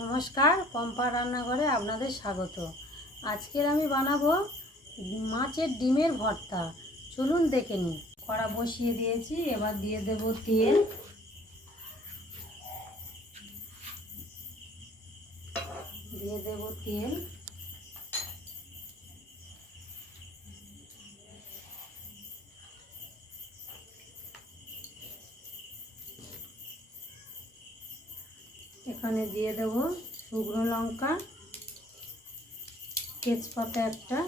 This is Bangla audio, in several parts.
নমস্কার, পম্পা রান্নাঘরে আপনাদের স্বাগত। আজকের আমি বানাবো মাছের ডিমের ভর্তা। চলুন দেখে নিই। কড়া বসিয়ে দিয়েছি, এবার দিয়ে দেব তেল। এখানে দিয়ে দেব শুকনো লঙ্কা, তেজপাতা একটা,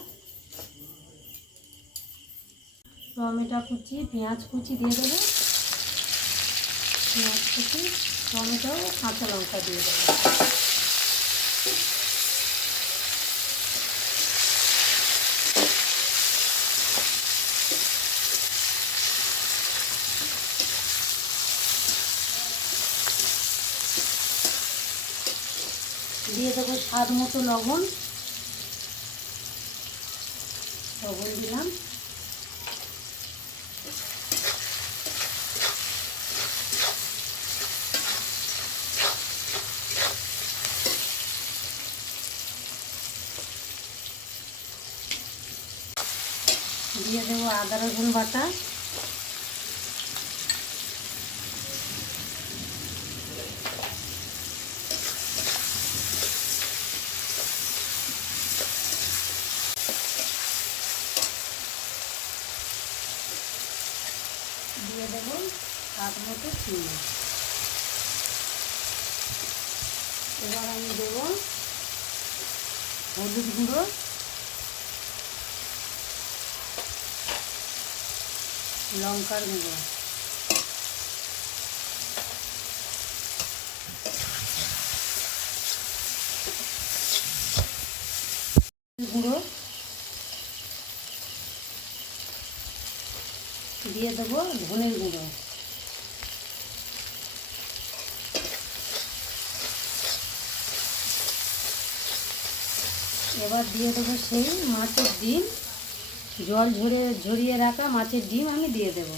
টমেটো কুচি, পেঁয়াজ কুচি দিয়ে দেবো, পেঁয়াজ কুচি, টমেটো, কাঁচা লঙ্কা দিয়ে দেবো। দিয়ে দেবো স্বাদ মতো লবণ দিলাম। দিয়ে দেবো আদা রসুন বাটা, দিয়ে দেবো স্বাদ মতো চিনি। এবার আমি দেবো হলুদ গুঁড়ো, লঙ্কার গুঁড়ো, গুঁড়ো দিয়ে দেবো, ধনের গুঁড়ো। এবার দিয়ে দেবো সেই মাছের ডিম, জল ঝরিয়ে রাখা মাছের ডিম আমি দিয়ে দেব।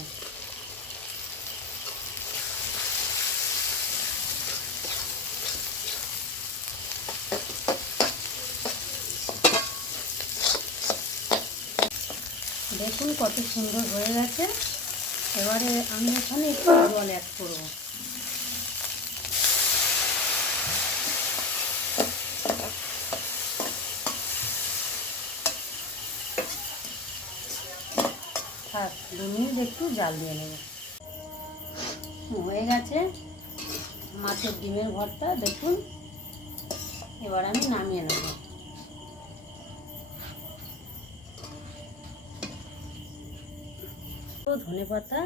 দেখুন কত সুন্দর হয়ে গেছে। এবারে আমি এখানে একটু জল অ্যাড করব। থাক, 2 মিনিট একটু জাল দিয়ে নেব। হয়ে গেছে মাছের ডিমের ভর্তা, দেখুন। এবার আমি নামিয়ে নেব। ধনেপাতা,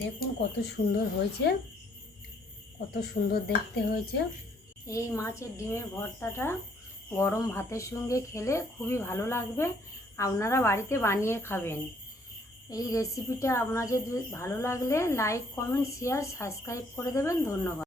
দেখুন কত সুন্দর হয়েছে, কত সুন্দর দেখতে হয়েছে। এই মাছের ডিমের ভর্তাটা গরম ভাতের সঙ্গে খেলে খুবই ভালো লাগবে। আপনারা বাড়িতে বানিয়ে খাবেন। এই রেসিপিটা আপনাদের ভালো লাগলে লাইক, কমেন্ট, শেয়ার, সাবস্ক্রাইব করে দেবেন। ধন্যবাদ।